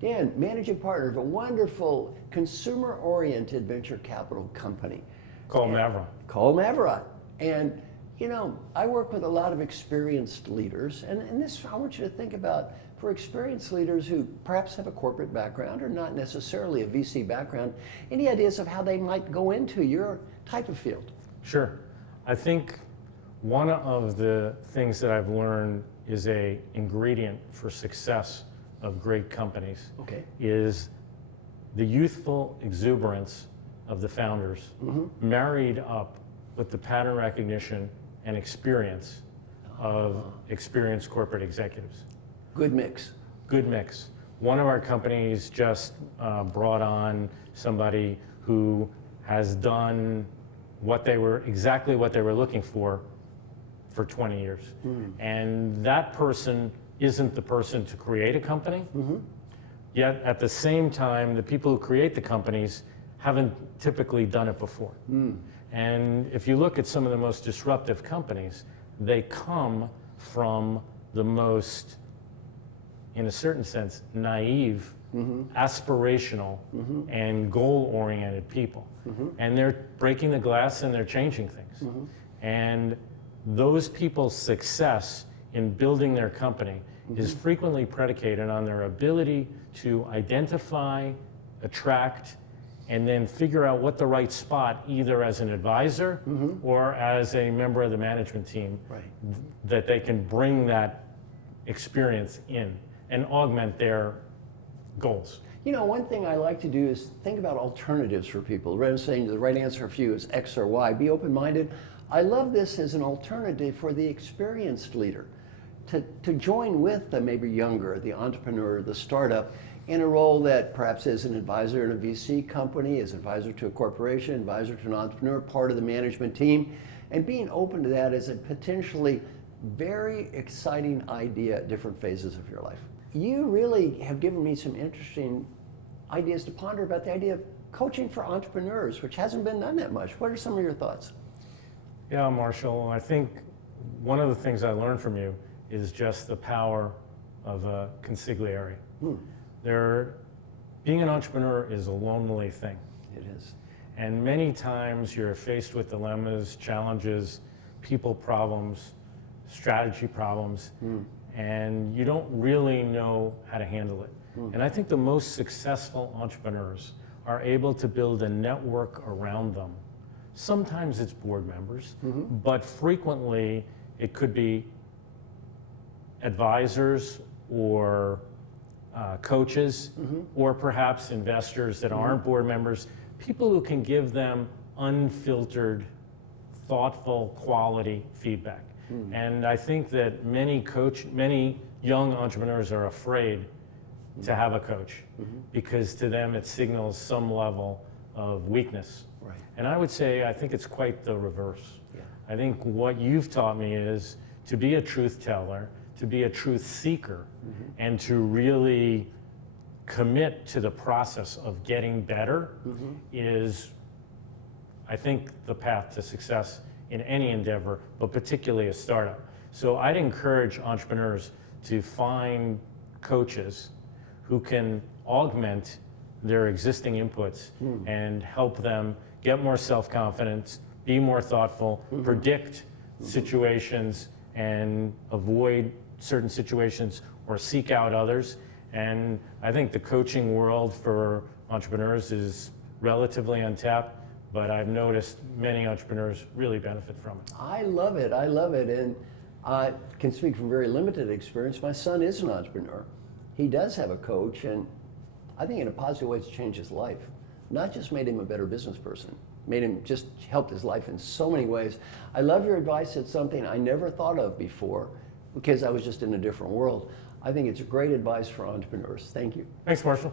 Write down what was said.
Dan, managing partner of a wonderful consumer-oriented venture capital company. Called Maveron. Called Maveron. And, you know, I work with a lot of experienced leaders, and this I want you to think about for experienced leaders who perhaps have a corporate background or not necessarily a VC background, any ideas of how they might go into your type of field? Sure. I think one of the things that I've learned is a ingredient for success of great companies is the youthful exuberance of the founders married up with the pattern recognition and experience of experienced corporate executives. Good mix. Good mix. One of our companies just brought on somebody who has done exactly what they were looking for 20 years. And that person isn't the person to create a company, yet at the same time, the people who create the companies haven't typically done it before. And if you look at some of the most disruptive companies, they come from the most, in a certain sense, naive, aspirational, and goal-oriented people. And they're breaking the glass and they're changing things. And those people's success in building their company is frequently predicated on their ability to identify, attract, and then figure out what the right spot, either as an advisor or as a member of the management team, that they can bring that experience in and augment their goals. You know, one thing I like to do is think about alternatives for people. Rather than saying the right answer for you is X or Y, be open-minded. I love this as an alternative for the experienced leader to join with the maybe younger, the entrepreneur, the startup, in a role that perhaps is an advisor in a VC company, as advisor to a corporation, advisor to an entrepreneur, part of the management team, and being open to that as a potentially very exciting idea at different phases of your life. You really have given me some interesting ideas to ponder about the idea of coaching for entrepreneurs, which hasn't been done that much. What are some of your thoughts? Yeah, Marshall, I think one of the things I learned from you is just the power of a consigliere. Being an entrepreneur is a lonely thing. It is. And many times you're faced with dilemmas, challenges, people problems, strategy problems, and you don't really know how to handle it. And I think the most successful entrepreneurs are able to build a network around them. Sometimes it's board members, but frequently it could be advisors or coaches, or perhaps investors that aren't board members, people who can give them unfiltered, thoughtful, quality feedback. And I think that many young entrepreneurs are afraid to have a coach because to them it signals some level of weakness. And I would say, I think it's quite the reverse. I think what you've taught me is to be a truth teller, to be a truth seeker, and to really commit to the process of getting better is, I think, the path to success in any endeavor, but particularly a startup. So I'd encourage entrepreneurs to find coaches who can augment their existing inputs and help them get more self-confidence, be more thoughtful, predict situations and avoid certain situations or seek out others. And I think the coaching world for entrepreneurs is relatively untapped, but I've noticed many entrepreneurs really benefit from it. I love it, I love it. And I can speak from very limited experience. My son is an entrepreneur. He does have a coach, and I think in a positive way it's changed his life. Not just made him a better business person, made him just helped his life in so many ways. I love your advice. It's something I never thought of before because I was just in a different world. I think it's great advice for entrepreneurs. Thank you. Thanks, Marshall.